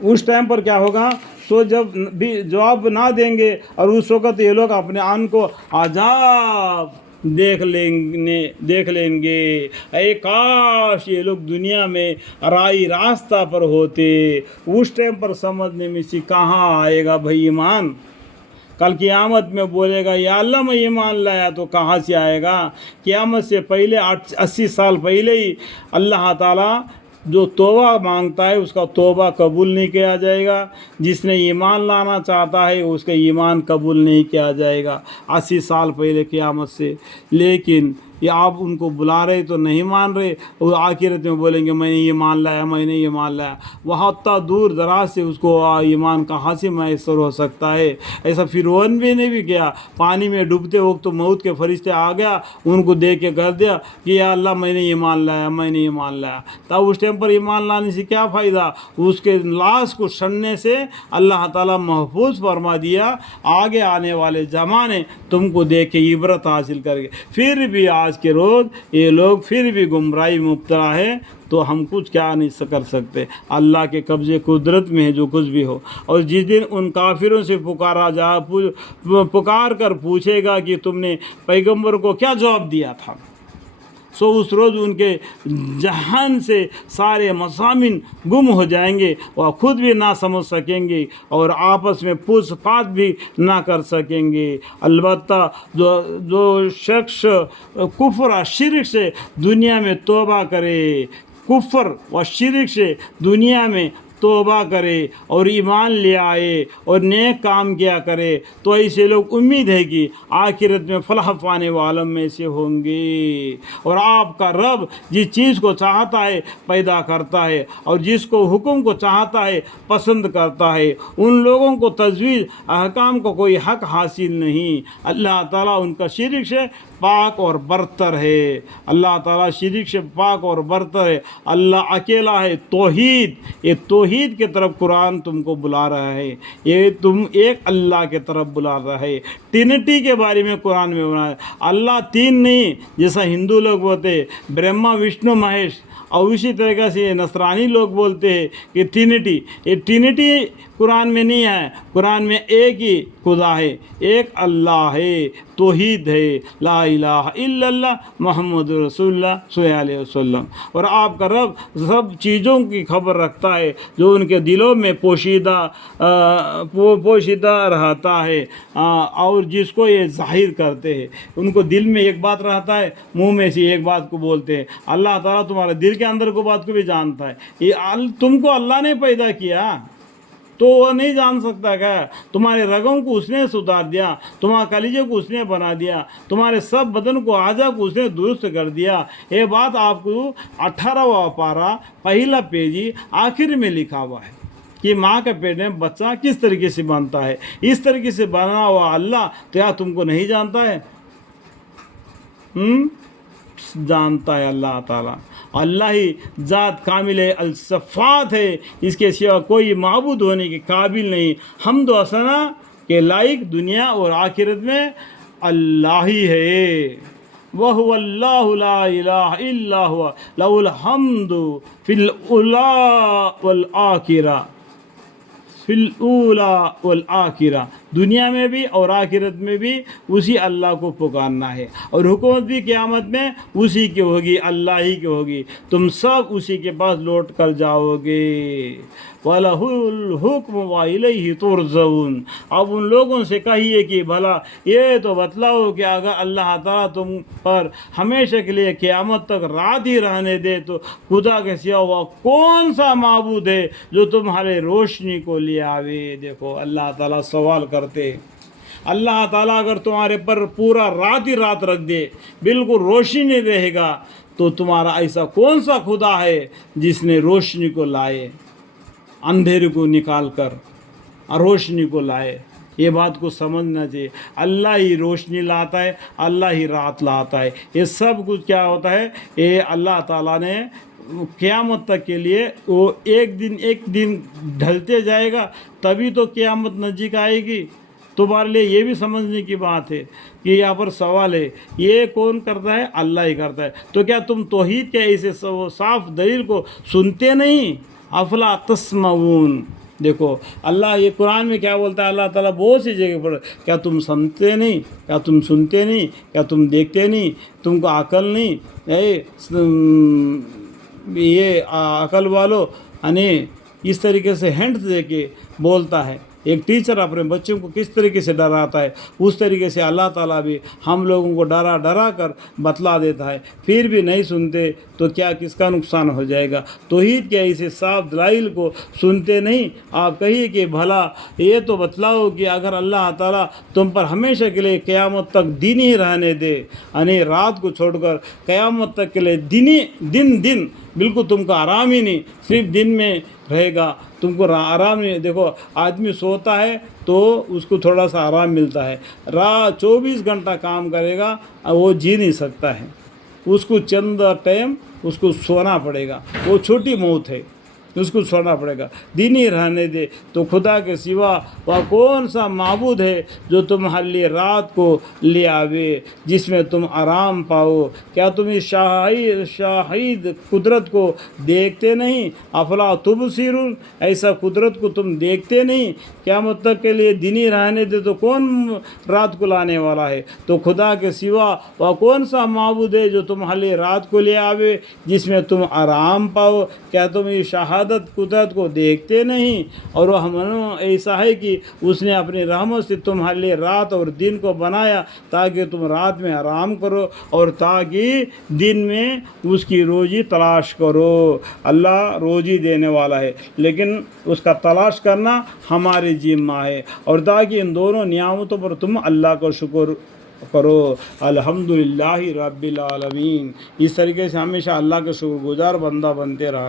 اس time پر کیا ہوگا؟ سو جب بھی جواب نہ دیں گے اور اس وقت یہ لوگ اپنے آن کو عذاب دیکھ لیں گے، اے کاش یہ لوگ دنیا میں رائی راستہ پر ہوتے۔ اس ٹائم پر سمجھنے میں سے کہاں آئے گا بھائی ایمان؟ کل قیامت میں بولے گا یا اللہ میں ایمان لایا، تو کہاں سے آئے گا؟ قیامت سے پہلے 80 سال پہلے ہی اللہ تعالیٰ جو توبہ مانگتا ہے اس کا توبہ قبول نہیں کیا جائے گا، جس نے ایمان لانا چاہتا ہے اس کا ایمان قبول نہیں کیا جائے گا 80 سال پہلے قیامت سے۔ لیکن یہ آپ ان کو بلا رہے تو نہیں مان رہے، وہ آخرت میں بولیں گے میں نے ایمان لایا، میں نے ایمان لایا۔ وہاں اتنا دور دراز سے اس کو ایمان کہاں سے میسر ہو سکتا ہے؟ ایسا فرعون بھی نے بھی کیا، پانی میں ڈوبتے وقت تو موت کے فرشتے آ گیا، ان کو دیکھ کے کہہ دیا کہ یا اللہ میں نے ایمان لایا، میں نے ایمان لایا۔ تب اس ٹائم پر ایمان لانے سے کیا فائدہ؟ اس کے لاش کو سڑنے سے اللہ تعالیٰ محفوظ فرما دیا، آگے آنے والے زمانے تم کو دیکھ کے عبرت حاصل کر گے۔ پھر بھی آج کے روز یہ لوگ پھر بھی گمراہی مبتلا ہے، تو ہم کچھ کیا نہیں کر سکتے۔ اللہ کے قبضے قدرت میں ہے جو کچھ بھی ہو۔ اور جس دن ان کافروں سے پکار کر پوچھے گا کہ تم نے پیغمبر کو کیا جواب دیا تھا، سو اس روز ان کے ذہن سے سارے مضامین گم ہو جائیں گے، وہ خود بھی نہ سمجھ سکیں گے اور آپس میں پوچھ پاچھ بھی نہ کر سکیں گے۔ البتہ جو شخص کفر و شرک سے دنیا میں توبہ کرے، کفر و شرک سے دنیا میں توبہ کرے اور ایمان لے آئے اور نیک کام کیا کرے، تو ایسے لوگ امید ہے کہ آخرت میں فلاح پانے والوں میں سے ہوں گے۔ اور آپ کا رب جس چیز کو چاہتا ہے پیدا کرتا ہے اور جس کو حکم کو چاہتا ہے پسند کرتا ہے۔ ان لوگوں کو تجویز احکام کو کوئی حق حاصل نہیں۔ اللہ تعالیٰ ان کا شرک سے پاک اور برتر ہے، اللہ تعالیٰ شرک سے پاک اور برتر ہے۔ اللہ اکیلا ہے، توحید، یہ توحید کی طرف قرآن تم کو بلا رہا ہے، یہ تم ایک اللہ کی طرف بلا رہا ہے۔ ٹرینٹی کے بارے میں قرآن میں بنا ہے، اللہ تین نہیں جیسا ہندو لوگ بولتے ہیں برہما وشنو مہیش، اور اسی طریقے سے نصرانی لوگ بولتے ہیں کہ ٹرینٹی، یہ ٹرینٹی قرآن میں نہیں ہے۔ قرآن میں ایک ہی خدا ہے، ایک اللہ ہے، توحید ہے، لا الہ الا اللہ محمد رسول اللہ صلی اللہ علیہ وسلم۔ اور آپ کا رب سب چیزوں کی خبر رکھتا ہے جو ان کے دلوں میں پوشیدہ رہتا ہے، اور جس کو یہ ظاہر کرتے ہیں۔ ان کو دل میں ایک بات رہتا ہے، منہ میں سے ایک بات کو بولتے ہیں۔ اللہ تعالیٰ تمہارے دل کے اندر کو بات کو بھی جانتا ہے۔ یہ تم کو اللہ نے پیدا کیا تو وہ نہیں جان سکتا کیا؟ تمہارے رگوں کو اس نے سدھار دیا، تمہارے کلیجے کو اس نے بنا دیا، تمہارے سب بدن کو اعضاء کو اس نے درست کر دیا۔ یہ بات آپ کو 18واں پارہ پہلا پیجی آخر میں لکھا ہوا ہے کہ ماں کے پیٹ میں بچہ کس طریقے سے بنتا ہے۔ اس طریقے سے بنا ہوا اللہ تو کیا تم کو نہیں جانتا ہے؟ جانتا ہے اللہ تعالیٰ۔ اللہ ہی ذات کامل الصفات ہے، اس کے سوا کوئی معبود ہونے کے قابل نہیں۔ حمد و ثنا کے لائق دنیا اور آخرت میں اللہ ہی ہے۔ وَهُوَ اللَّهُ لَا إِلَٰهَ إِلَّا هُوَ لَهُ الْحَمْدُ فِي الْأُولَىٰ وَالْآخِرَةِ، فی الاولیٰ والآخرہ، دنیا میں بھی اور آخرت میں بھی اسی اللہ کو پکارنا ہے، اور حکومت بھی قیامت میں اسی کی ہوگی، اللہ ہی کی ہوگی۔ تم سب اسی کے پاس لوٹ کر جاؤ گے۔ وَلَهُ الْحُكْمُ وَإِلَيْهِ تُرْجَعُونَ۔ اب ان لوگوں سے کہیے کہ بھلا یہ تو بتلاؤ کہ اگر اللہ تعالیٰ تم پر ہمیشہ کے لیے قیامت تک رات ہی رہنے دے تو خدا کے سوا وہ کون سا معبود ہے جو تمہارے روشنی کو لے آوے؟ دیکھو اللہ تعالیٰ سوال کرتے، اللہ تعالیٰ اگر تمہارے پر پورا رات ہی رات رکھ دے، بالکل روشنی رہے گا، تو تمہارا ایسا کون سا خدا ہے جس نے روشنی کو لائے، اندھیرے کو نکال کر روشنی کو لائے؟ یہ بات کو سمجھنا چاہیے۔ اللہ ہی روشنی لاتا ہے، اللہ ہی رات لاتا ہے، یہ سب کچھ کیا ہوتا ہے؟ یہ اللہ تعالیٰ نے قیامت تک کے لیے وہ ایک دن ڈھلتے جائے گا، تبھی تو قیامت نزدیک آئے گی۔ تمہارے لیے یہ بھی سمجھنے کی بات ہے کہ یہاں پر سوال ہے، یہ کون کرتا ہے؟ اللہ ہی کرتا ہے۔ تو کیا تم توحید کے ایسے صاف دلیل کو سنتے نہیں؟ افلا تسمعون، دیکھو اللہ یہ قرآن میں کیا بولتا ہے، اللہ تعالیٰ بہت سی جگہ پر، کیا تم سمجھتے نہیں، کیا تم سنتے نہیں، کیا تم دیکھتے نہیں، تم کو عقل نہیں، یہ عقل والو، یعنی اس طریقے سے ہنٹ دے کے بولتا ہے۔ ایک ٹیچر اپنے بچوں کو کس طریقے سے ڈراتا ہے، اس طریقے سے اللہ تعالیٰ بھی ہم لوگوں کو ڈرا ڈرا کر بتلا دیتا ہے، پھر بھی نہیں سنتے تو کیا کس کا نقصان ہو جائے گا۔ توحید کے اسے صاف دلائل کو سنتے نہیں، آپ کہیے کہ بھلا یہ تو بتلاؤ کہ اگر اللہ تعالیٰ تم پر ہمیشہ کے لیے قیامت تک دن ہی رہنے دے، یعنی رات کو چھوڑ کر قیامت تک کے لیے دن بالکل تم کو آرام ہی نہیں، صرف دن میں رہے گا، تم کو آرام نہیں۔ دیکھو آدمی سوتا ہے تو اس کو تھوڑا سا آرام ملتا ہے، 24 گھنٹہ کام کرے گا وہ جی نہیں سکتا ہے، اس کو چند ٹائم اس کو سونا پڑے گا، وہ چھوٹی موت ہے، اس کو سونا پڑے گا، دن ہی رہنے دے۔ تو خدا کے سوا وہ کون سا معبود ہے جو تمہارے لیے رات کو لے آوے جس میں تم آرام پاؤ؟ کیا تم اس شاہد قدرت کو دیکھتے نہیں؟ افلا تبصرون، ایسا قدرت کو تم دیکھتے نہیں؟ قیامت تک کے لیے دن ہی رہنے دے تو کون رات کو لانے والا ہے؟ تو خدا کے سوا وہ کون سا معبود ہے جو تمہارے لیے رات کو لے آوے جس میں تم آرام پاؤ؟ کیا تم یہ شہادت قدرت کو دیکھتے نہیں؟ اور وہ ہم ایسا ہے کہ اس نے اپنی رحمت سے تمہارے لیے رات اور دن کو بنایا تاکہ تم رات میں آرام کرو اور تاکہ دن میں اس کی روزی تلاش کرو۔ اللہ روزی دینے والا ہے، لیکن اس کا تلاش کرنا ہمارے ذمہ ہے، اور تاکہ ان دونوں نعمتوں پر تم اللہ کو شکر کرو۔ الحمدللہ رب العالمین۔ اس طریقے سے ہمیشہ اللہ کے شکر گزار بندہ بنتے رہا۔